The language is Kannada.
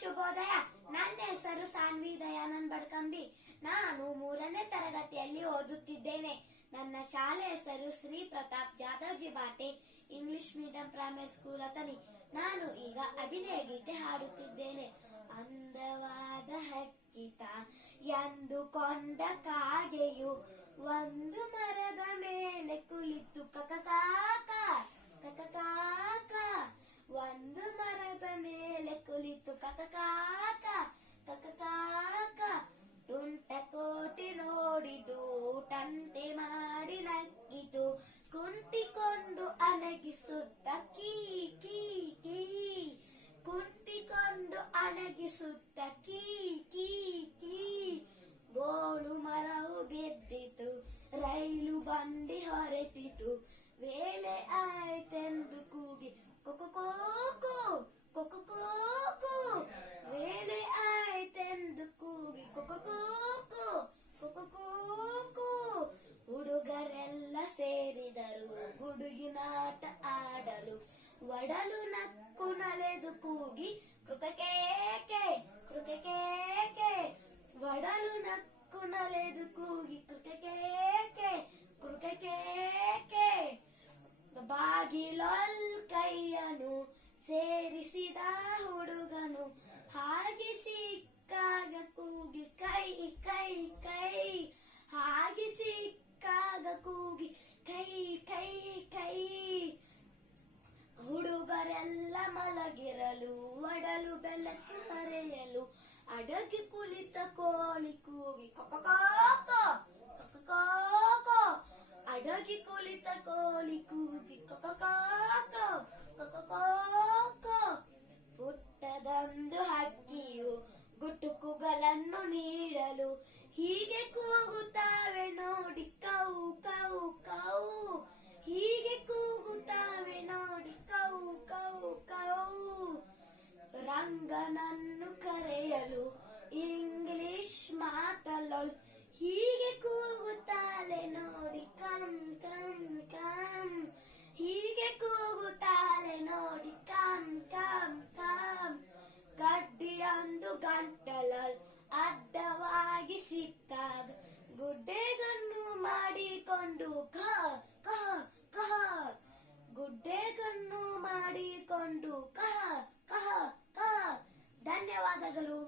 ಶುಭೋದಯ. ನನ್ನ ಹೆಸರು ಸಾನ್ವಿ ದಯಾನಂದ್ ಬಡ್ಕಂಬಿ. ನಾನು 3ನೇ ತರಗತಿಯಲ್ಲಿ ಓದುತ್ತಿದ್ದೇನೆ. ನನ್ನ ಶಾಲೆ ಹೆಸರು Shri Pratap Jadhavji Bate English medium primary school Athani. ನಾನು ಈಗ ಅಭಿನಯ ಗೀತೆ ಹಾಡುತ್ತಿದ್ದೇನೆ. ಅಂದವಾದ ಹಕ್ಕಿತ ಎಂದುಕೊಂಡ ಕಾಗೆಯು ಒಂದು ಮರದ ಮೇಲೆ ಕುಳಿತು ಕಕಕಾಕ ಕಕಕಾಕ, ಒಂದು ಮರದ ಮೇಲೆ ಕುಳಿತು ಕಕಕಾಕ ಕಕಕಾಕ. ತುಂಟ ಕೋಟಿ ನೋಡಿದು ತಂಟೆ ಮಾಡಿ ನಕ್ಕಿತು, ಕುಂಟಿಕೊಂಡು ಅಣಗಿಸುತ್ತ ಕೀ ಕೀ ಕೀ, ಕುಂಟಿಕೊಂಡು ಅಣಗಿಸುತ್ತ ಕೀ ಕೀ ಕೀ. ಗೋಳು ಮರವು ಗೆದ್ದಿತು, ರೈಲು ಬಂಡಿ ಹೊರಟಿತು, ವೇಳೆ ಆಯ್ತೆಂದು ಕೂಗಿ ಕೊಕೊಕೋಕು ಕೊಕೊಕೋಕು, ವೇಳೆ ಆಯ್ತೆಂದು ಕೂಗಿ ಕೊಕೊಕೋಕು ಕೊಕೊಕೋಕು. ಹುಡುಗರೆಲ್ಲ ಸೇರಿದರು ಗುಡುಗಿನಾಟ ಆಡಲು, ಒಡಲು ನಕ್ಕು ನಲೆದು ಕೂಗಿ ಕೃಕಕೇಕೆ ಕೃಕಕೇಕೆ, ಒಡಲು ನಕ್ಕು ನಲೆದು ಕೂಗಿ ಕೃಕಕೇಕೆ ಕೃಕಕೇಕೆ. ಬಾಗಿಲೊಲ್ ಕೈಯನು ಸೇರಿಸಿದ ಹುಡುಗನು, ಹಾಗೆ ಸಿಕ್ಕಾಗ ಕೂಗಿ ಕೈ ಕೈ ಕೈ, ಹಾಗೆ ಸಿಕ್ಕಾಗ ಕೂಗಿ ಕೈ ಕೈ ಕೈ. ಹುಡುಗರೆಲ್ಲ ಮಲಗಿರಲು ಒಡಲು ಬೆಳಕು ಹರೆಯಲು, ಅಡಗಿ ಕುಳಿತ ಕೋಳಿ ಕೂಗಿ ಕೊಕೊಕೋಕ ಕೊಕೊಕೋಕ, ಅಡಗಿ ಕುಳಿತ ಕೋಳಿ ಕೂಗಿ ಕೊಕೊಕೋಕ ಕೊಕೊಕೋಕ. ಪುಟ್ಟದೊಂದು ಹಕ್ಕಿಯು ಗುಟುಕುಗಳನ್ನು ನೀಡಲು, ಹೀಗೆ ಕೂಗುತ್ತಾವೆ ನೋಡಿ ಕೌ ಕೌ ಕೌ, ಹೀಗೆ ಕೂಗುತ್ತಾವೆ ನೋಡಿ ಕೌ ಕೌ ಕೌ. ರಂಗನನ್ನು ಕರೆಯಲು ಇಂಗ್ಲಿಷ್ ಮಾತಲೊಲ್, ಹೀಗೆ ಕೂಗುತ್ತಾಳೆ ನೋಡಿ ಕಮ್ ಕಮ್ ಕಮ್, ಹೀಗೆ ಕೂಗುತ್ತಾಳೆ ನೋಡಿ ಕಮ್ ಕಮ್ ಕಮ್. ಕಡ್ಡಿಯೊಂದು ಗಂಟಲಲ್ ಅಡ್ಡವಾಗಿ ಸಿಕ್ಕಾಗ, ಗುಡ್ಡೆಗಣ್ಣು ಮಾಡಿಕೊಂಡು ಕಹ ಕಹ ಕಹ, ಗುಡ್ಡೆಗಣ್ಣು ಮಾಡಿಕೊಂಡು ಕಹ ಕಹ ಕಹ. ಧನ್ಯವಾದಗಳು.